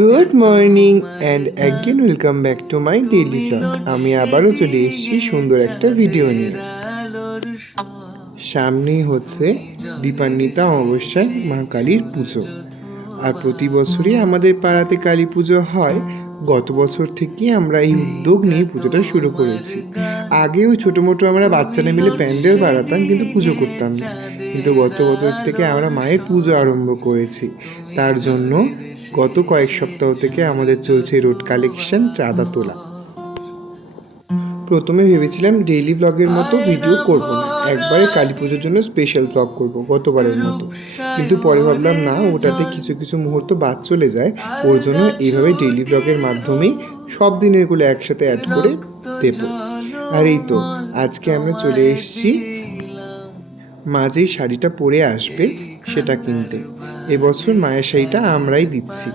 Good morning and again welcome back to my daily blog আমি আবারও চলে এসেছি সুন্দর একটা ভিডিও নিয়ে। সামনেই হচ্ছে দীপান্বিতা অমাবস্যায় মা কালীর পুজো। আর প্রতি বছরই আমাদের পাড়াতে কালী পুজো হয়। গত বছর থেকে আমরা এই উদ্যোগ নিয়ে পুজোটা শুরু করেছি। আগেও ছোটো মোটো আমরা বাচ্চারা মিলে প্যান্ডেল বাড়াতাম কিন্তু পুজো করতাম না। কিন্তু গত বছর থেকে আমরা মায়ের পুজো আরম্ভ করেছি। তার জন্য গত কয়েক সপ্তাহ থেকে আমাদের চলছে রোড কালেকশন চাঁদা তোলা। প্রথমে ভেবেছিলাম ডেইলি ব্লগের মতো ভিডিও করব না। একবারে কালী পুজোর জন্য স্পেশাল ব্লগ করব গতবারের মতো। কিন্তু পরে ভাবলাম, না, ওটাতে কিছু কিছু মুহূর্ত বাদ চলে যায়। ওর জন্য এইভাবে ডেইলি ব্লগের মাধ্যমেই সব দিনেরগুলো একসাথে অ্যাড করে দেব। আর এই তো, আজকে আমরা চলে এসেছি মা যেই শাড়িটা পরে আসবে সেটা কিনতে। এবছর মায়ের শাড়িটা আমরাই দিচ্ছি।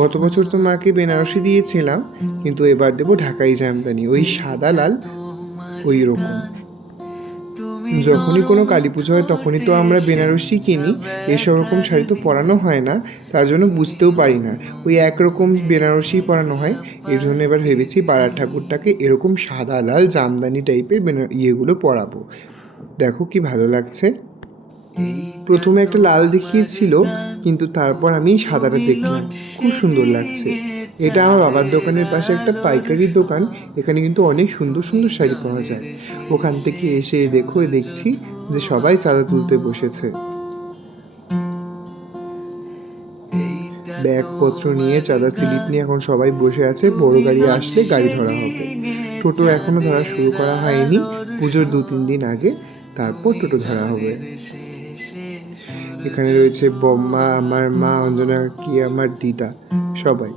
গত বছর তো মাকে বেনারসি দিয়েছিলাম, কিন্তু এবার দেবো ঢাকাই জামদানি। ওই সাদা লাল ওই রকম। যখনই কোনো কালী পুজো হয়, তখনই তো আমরা বেনারসি কিনি। এইসব রকম শাড়ি তো পরানো হয় না, তার জন্য বুঝতেও পারি না। ওই একরকম বেনারসি পরানো হয়, এর জন্য এবার ভেবেছি পাড়ার ঠাকুরটাকে এরকম সাদা লাল জামদানি টাইপের বেনা ইয়েগুলো পরাবো। দেখো কি ভালো লাগছে। প্রথমে একটা লাল দেখিয়েছিল, কিন্তু তারপর আমি সাদাটা দেখলাম। খুব সুন্দর লাগছে। এটা আমার বাবার দোকানের পাশে একটা পাইকারি দোকান। এখানে কিন্তু অনেক সুন্দর সুন্দর শাড়ি পাওয়া যায়। ওখান থেকে এসে দেখো, দেখছি যে সবাই চাঁদা তুলতে বসেছে। ব্যাগপত্র নিয়ে, চাঁদা স্লিপ নিয়ে এখন সবাই বসে আছে। বড় গাড়ি আসলে গাড়ি ধরা হবে। টোটো এখনও ধরা শুরু করা হয়নি। পুজোর দু তিন দিন আগে তারপর টোটো ধরা হবে। এখানে রয়েছে বম্মা, আমার মা, অঞ্জনা কি আমার দিদা, সবাই।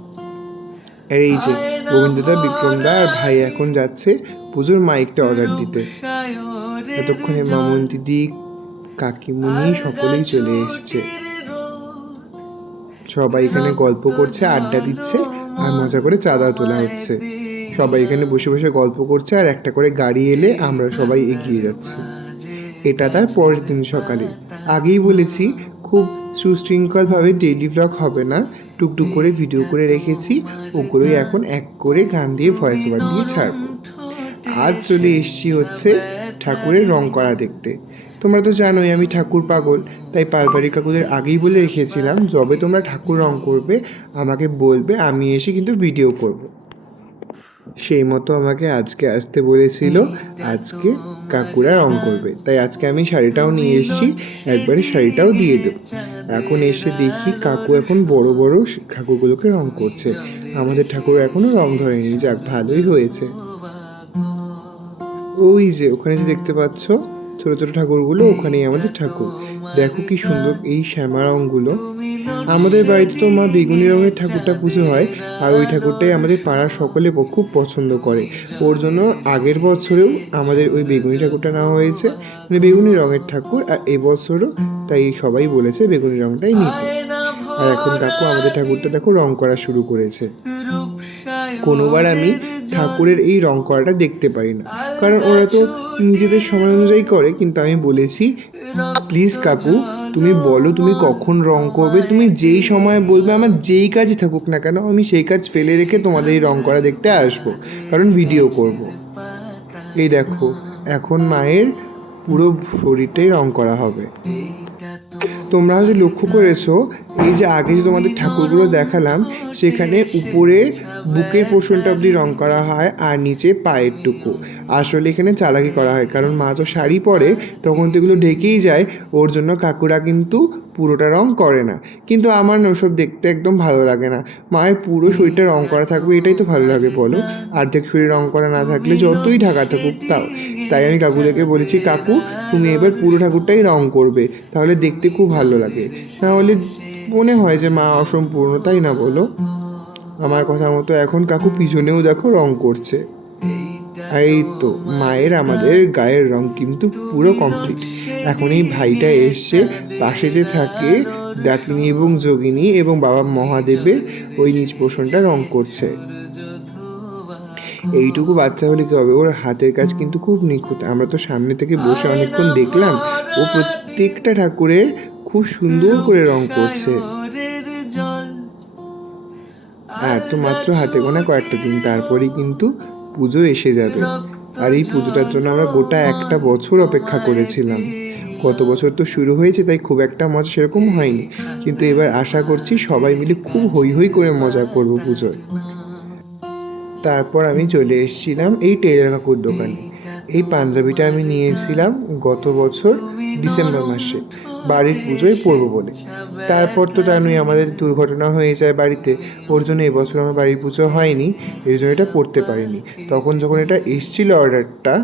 আর এই যে গোবিন্দদা, বিক্রমদা আর ভাই এখন যাচ্ছে পুজোর মাইকটা অর্ডার দিতে। এতক্ষণে মামুন দিদি, কাকিমুনি সকলেই চলে এসছে। সবাই এখানে গল্প করছে, আড্ডা দিচ্ছে আর মজা করে চাঁদা তোলা হচ্ছে। সবাই এখানে বসে বসে গল্প করছে আর একটা করে গাড়ি এলে আমরা সবাই এগিয়ে যাচ্ছি। এটা তার পরের দিন সকালে। আগেই বলেছি, খুব সুশৃঙ্খলভাবে ডেইলি ব্লগ হবে না। টুকটুক করে ভিডিও করে রেখেছি। ওগুলোই এখন এক করে গান দিয়ে ভয়েস ওভার দিয়ে ছাড়বো। আজ চলে এসছি হচ্ছে ঠাকুরের রং করা দেখতে। তোমরা তো জানোই আমি ঠাকুর পাগল, তাই পালবাড়ি কাকুদের আগেই বলে রেখেছিলাম, যবে তোমরা ঠাকুর রং করবে, আমাকে বলবে, আমি এসে কিন্তু ভিডিও করব। সেই মতো আমাকে আজকে আসতে বলেছিল। আজকে কাকুরা রং করবে। তাই আজকে আমি শাড়িটাও নিয়ে এসেছি। একবারে শাড়িটাও দিয়ে দেবো। এখন এসে দেখি কাকু এখন বড় বড় ঠাকুরগুলোকে রং করছে। আমাদের ঠাকুর এখনও রং ধরেনি। যাক ভালোই হয়েছে। ওই যে ওখানে যে দেখতে পাচ্ছ ছোট ছোট ঠাকুরগুলো ওখানেই আমাদের ঠাকুর। দেখো কি সুন্দর এই শ্যামা রঙগুলো আমাদের বাড়িতে তো মা বেগুনি রঙের ঠাকুরটা পুজো হয়, আর ওই ঠাকুরটাই আমাদের পাড়ার সকলে খুব পছন্দ করে। ওর জন্য আগের বছরেও আমাদের ওই বেগুনি ঠাকুরটা নেওয়া হয়েছে মানে বেগুনি রঙের ঠাকুর, আর এবছরও তাই সবাই বলেছে বেগুনি রঙটাই নিতে। আর এখন কাকু আমাদের ঠাকুরটা দেখো রং করা শুরু করেছে। কোনোবার আমি ঠাকুরের এই রং করাটা দেখতে পারি না। কারণ ওরা তো নিজেদের সময় অনুযায়ী করে, কিন্তু আমি বলেছি, প্লিজ কাকু তুমি বলো তুমি কখন রং করবে তুমি যেই সময় বলবে আমার যেই কাজই থাকুক না কেন আমি সেই কাজ ফেলে রেখে তোমাদের এই রং করা দেখতে আসব কারণ ভিডিও করব। এই দেখো এখন মায়ের পুরো শরীরটাই রং করা হবে তোমরা হয়তো লক্ষ্য করেছ এই যে আগে যে তোমাদের ঠাকুরগুলো দেখালাম সেখানে উপরে বুকের পোর্শনটা অবধি রং করা হয় আর নিচে পায়ের টুকু আসলে এখানে চালাকি করা হয়। কারণ মা তো শাড়ি পরে, তখন তো এগুলো ঢেকেই যায়। ওর জন্য কাকুরা কিন্তু পুরোটা রং করে না। কিন্তু আমার ওসব দেখতে একদম ভালো লাগে না। মায়ের পুরো শরীরটা রং করা থাকবে, এটাই তো ভালো লাগে বলো। অর্ধেক শরীর রং করা না থাকলে যতই ঢাকা থাকুক তাও। তাই আমি কাকুদেরকে বলেছি, কাকু, তুমি এবার পুরো ঠাকুরটাই রং করবে। তাহলে দেখতে খুব ভালো লাগে। তাহলে মনে হয় যে মা অসম্পূর্ণ, তাই না বলো? আমার কথা মতো এখন কাকু পিছনেও দেখো রং করছে। এই তো মায়ের আমাদের গায়ের রং কিন্তু পুরো কমপ্লিট এখন এই ভাইটা এসছে পাশে যে থাকে ডাকিনী এবং যোগিনী এবং বাবা মহাদেবের ওই নিচ পোষণটা রং করছে। এইটুকু বাচ্চা হলে কি হবে? ওর হাতের কাজ কিন্তু খুব নিখুঁত। আমরা তো সামনে থেকে বসে অনেকক্ষণ দেখলাম, ও প্রত্যেকটা ঠাকুরের খুব সুন্দর করে রং করছে। আর তো মাত্র হাতে গোনা কয়েকটা দিন, তারপরেই কিন্তু পুজো এসে যাবে। আর এই পুজোটার জন্য আমরা গোটা একটা বছর অপেক্ষা করেছিলাম। গত বছর তো শুরু হয়েছে, তাই খুব একটা মজা সেরকম হয়নি। কিন্তু এবার আশা করছি সবাই মিলে খুব হই হই করে মজা করব পুজোয় তারপর আমি চলে এসেছিলাম এই টেলার কাকুর দোকানে। এই পাঞ্জাবিটা আমি নিয়েছিলাম গত বছর ডিসেম্বর মাসে বাড়ির পুজোয় পরবো বলে। তারপর তো জানোই আমাদের দুর্ঘটনা হয়ে যায় বাড়িতে। ওর জন্য এবছর আমার বাড়ির পুজো হয়নি এর জন্য এটা পড়তে পারিনি। তখন যখন এটা এসছিল অর্ডারটা,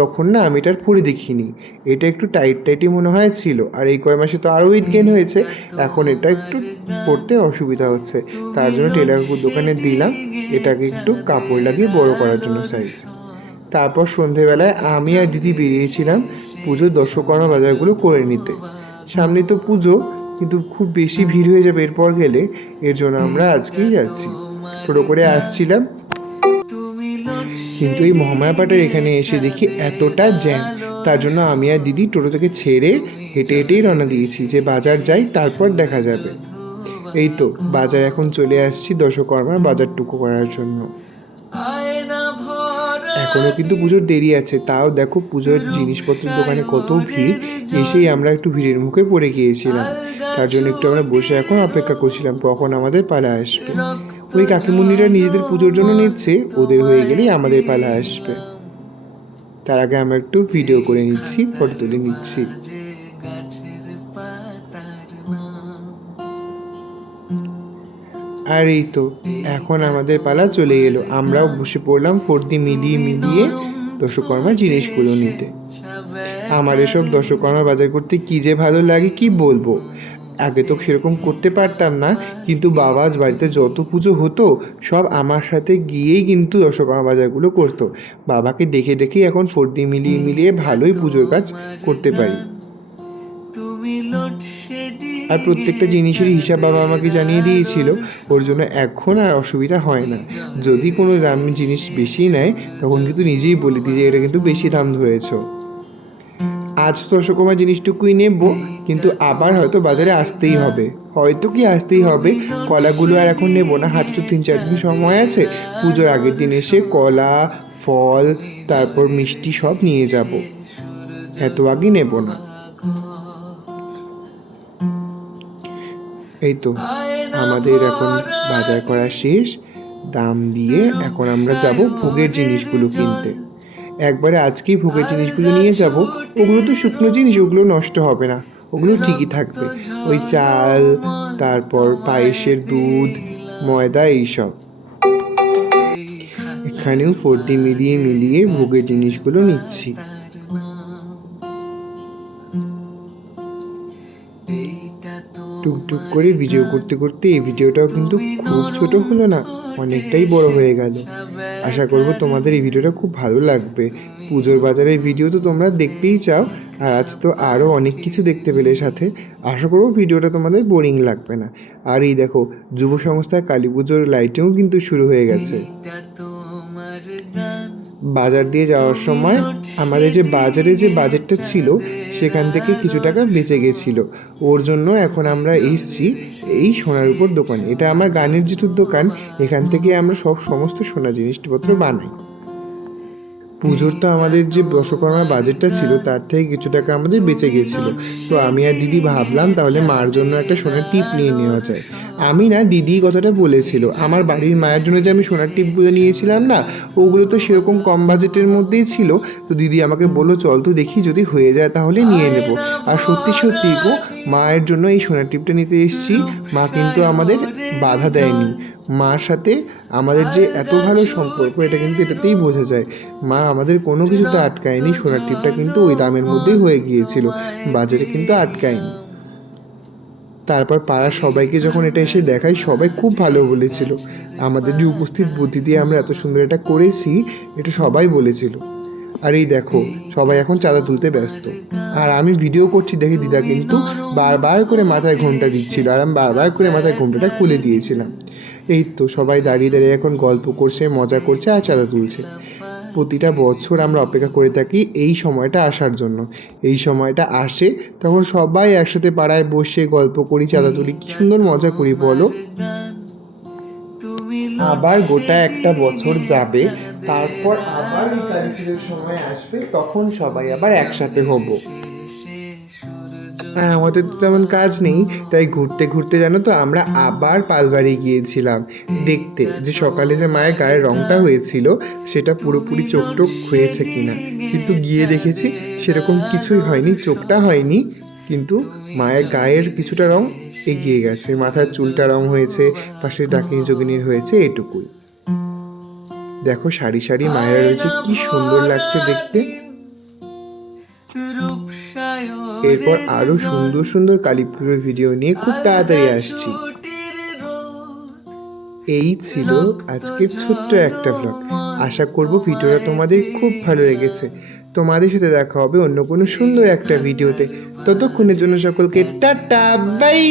তখন না আমি এটার পরে দেখিনি। এটা একটু টাইট টাইটই মনে হয় ছিল, আর এই কয় মাসে তো আরও ওয়েট গেন হয়েছে। এখন এটা একটু পড়তে অসুবিধা হচ্ছে। তার জন্য টেলার দোকানে দিলাম, এটাকে একটু কাপড় লাগিয়ে বড় করার জন্য সাইজ তারপর সন্ধেবেলায় আমি আর দিদি বেরিয়েছিলাম পুজোর দর্শকর্মা বাজারগুলো করে নিতে। সামনে তো পুজো, কিন্তু খুব বেশি ভিড় হয়ে যাবে এরপর গেলে, এর জন্য আমরা আজকেই যাচ্ছি। টোটো করে আসছিলাম। কিন্তু এই মহামায়াপাটার এখানে এসে দেখি এতটা জ্যাম, তার জন্য আমি আর দিদি টোটো থেকে ছেড়ে হেঁটে হেঁটেই রওনা দিয়েছি যে বাজার যাই, তারপর দেখা যাবে। এই তো, বাজার এখন চলে আসছি দশকর্মার বাজারটুকু করার জন্য। এখনও কিন্তু পুজোর দেরি আছে। তাও দেখো পুজোর জিনিসপত্রের দোকানে কত ভিড়। এসেই আমরা একটু ভিড়ের মুখে পড়ে গিয়েছিলাম। তার জন্য একটু আমরা বসে এখন অপেক্ষা করছিলাম, কখন আমাদের পালা আসবে। ওই কাকিমুনিরা নিজেদের পুজোর জন্য নিচ্ছে, ওদের হয়ে গেলেই আমাদের পালা আসবে। তার আগে আমরা একটু ভিডিও করে নিচ্ছি ফটো তুলে নিচ্ছি। আর এই তো, এখন আমাদের পালা চলে এলো। আমরাও বসে পড়লাম ফর্দি মিলিয়ে মিলিয়ে দশকর্মার জিনিসগুলো নিতে। আমার এসব দশকর্মা বাজার করতে কি যে ভালো লাগে কি বলব? আগে তো সেরকম করতে পারতাম না, কিন্তু বাবা বাড়িতে যত পুজো হতো, সব আমার সাথে গিয়েই কিন্তু দশকর্মা বাজারগুলো করতো। বাবাকে দেখে দেখেই এখন ফর্দি মিলিয়ে মিলিয়ে ভালোই পুজোর কাজ করতে পারি। আর প্রত্যেকটা জিনিসেরই হিসাব বাবা আমাকে জানিয়ে দিয়েছিল ওর জন্য এখন আর অসুবিধা হয় না। যদি কোনো দাম জিনিস বেশি নেয় তখন কিন্তু নিজেই বলে দিই যে এটা কিন্তু বেশি দাম ধরেছ। আজ তো অশোকমা জিনিসটুকুই নেব কিন্তু আবার হয়তো বাজারে আসতেই হবে। হয়তো কি আসতেই হবে। কলাগুলো আর এখন নেব না। হাতে তো তিন চার দিন সময় আছে। পুজোর আগের দিন এসে কলা ফল তারপর মিষ্টি সব নিয়ে যাব। এত আগে নেব না। এই তো, আমাদের এখন বাজার করা শেষ। দাম দিয়ে এখন আমরা যাব ভোগের জিনিসগুলো কিনতে। একবারে আজকেই ভোগের জিনিসগুলো নিয়ে যাব। ওগুলো তো শুকনো জিনিস, ওগুলো নষ্ট হবে না। ওগুলো ঠিকই থাকবে। ওই চাল, তারপর পায়েসের দুধ, ময়দা, এইসব। এখানেও ফোরটি মিলিয়ে মিলিয়ে ভোগের জিনিসগুলো নিচ্ছি। টুকটুক করে ভিডিও করতে করতে এই ভিডিওটাও কিন্তু খুব ছোট হলো না, অনেকটাই বড় হয়ে গেল। আশা করব তোমাদের এই ভিডিওটা খুব ভালো লাগবে। পুজোর বাজারের ভিডিও তো তোমরা দেখতেই চাও, আর আজ তো আরও অনেক কিছু দেখতে পেলে সাথে। আশা করব ভিডিওটা তোমাদের বোরিং লাগবে না। আর এই দেখো, যুব সংস্থার কালী পুজোর লাইটেও কিন্তু শুরু হয়ে গেছে। বাজার দিয়ে যাওয়ার সময় আমাদের যে বাজারে যে বাজেটটা ছিল সেখান থেকে কিছু টাকা বেঁচে গেছিল। ওর জন্য এখন আমরা এসছি এই সোনার উপর দোকানে। এটা আমার গানের যেটুর দোকান এখান থেকে আমরা সব সমস্ত সোনা জিনিসপত্র বানাই। পুজোর তো আমাদের যে দশকর্মার বাজেটটা ছিল, তার থেকে কিছু টাকা আমাদের বেঁচে গেছিল তো আমি আর দিদি ভাবলাম তাহলে মার জন্য একটা সোনার টিপ নিয়ে নেওয়া যায়। আমি না দিদি কথাটা বলেছিল, আমার বাড়ির মায়ের জন্য যে আমি সোনার টিপগুলো নিয়েছিলাম না, ওগুলো তো সেরকম কম বাজেটের মধ্যেই ছিল। তো দিদি আমাকে বলল, চল তো দেখি, যদি হয়ে যায় তাহলে নিয়ে নেব। আর সত্যি সত্যি গো, মায়ের জন্য এই সোনার টিপটা নিতে এসেছি। মা কিন্তু আমাদের বাধা দেয়নি। মার সাথে আমাদের যে এত ভালো সম্পর্ক এটা কিন্তু এটাতেই বোঝা যায়। মা আমাদের কোনো কিছুতে আটকায়নি সোনার টিপটা কিন্তু ওই দামের মধ্যেই হয়ে গিয়েছিল। বাজারে কিন্তু আটকায়নি। তারপর পাড়ার সবাইকে যখন এটা এসে দেখাই সবাই খুব ভালো বলেছিল। আমাদের যে উপস্থিত বুদ্ধি দিয়ে আমরা এত সুন্দর এটা করেছি এটা সবাই বলেছিল। আর এই দেখো সবাই এখন চাঁদা তুলতে ব্যস্ত। আর আমি ভিডিও করছি দেখি দিদা কিন্তু বারবার করে মাথায় ঘোমটা দিচ্ছিল। আর আমি বারবার করে মাথায় ঘোমটাটা খুলে দিয়েছিলাম। এই তো সবাই দাঁড়িয়ে দাঁড়িয়ে এখন গল্প করছে, মজা করছে আর চাঁদা তুলছে। প্রতিটা বছর আমরা অপেক্ষা করে থাকি এই সময়টা আসার জন্য। এই সময়টা আসে, তখন সবাই একসাথে পাড়ায় বসে গল্প করি, চাঁদা তুলি। কি সুন্দর মজা করি, বলো। আবার গোটা একটা বছর যাবে, তারপর আবার এই সময় আসবে, তখন সবাই আবার একসাথে হব। আর আমাদের তো তেমন কাজ নেই, তাই ঘুরতে ঘুরতে জানো তো আমরা আবার পালবাড়ি গিয়েছিলাম। দেখতে, যে সকালে যে মায়ের গায়ের রংটা হয়েছিল, সেটা পুরোপুরি চোখ টোক হয়েছে কিনা। কিন্তু গিয়ে দেখেছি, সেরকম কিছুই হয়নি, চোখটা হয়নি, কিন্তু মায়ের গায়ের কিছুটা রং এগিয়ে গেছে। মাথার চুলটা রং হয়েছে পাশে ডাকিনী যোগিনীর হয়েছে, এটুকুই। দেখো, সারি সারি মায়েরা রয়েছে, কি সুন্দর লাগছে দেখতে। এরপর আরও সুন্দর সুন্দর কালী পুজোর ভিডিও নিয়ে খুব তাড়াতাড়ি আসছি। এই ছিল আজকের ছোট্ট একটা ব্লগ আশা করব ভিডিওটা তোমাদের খুব ভালো লেগেছে। তোমাদের সাথে দেখা হবে অন্য কোনো সুন্দর একটা ভিডিওতে ততক্ষণের জন্য সকলকে টাটা বাই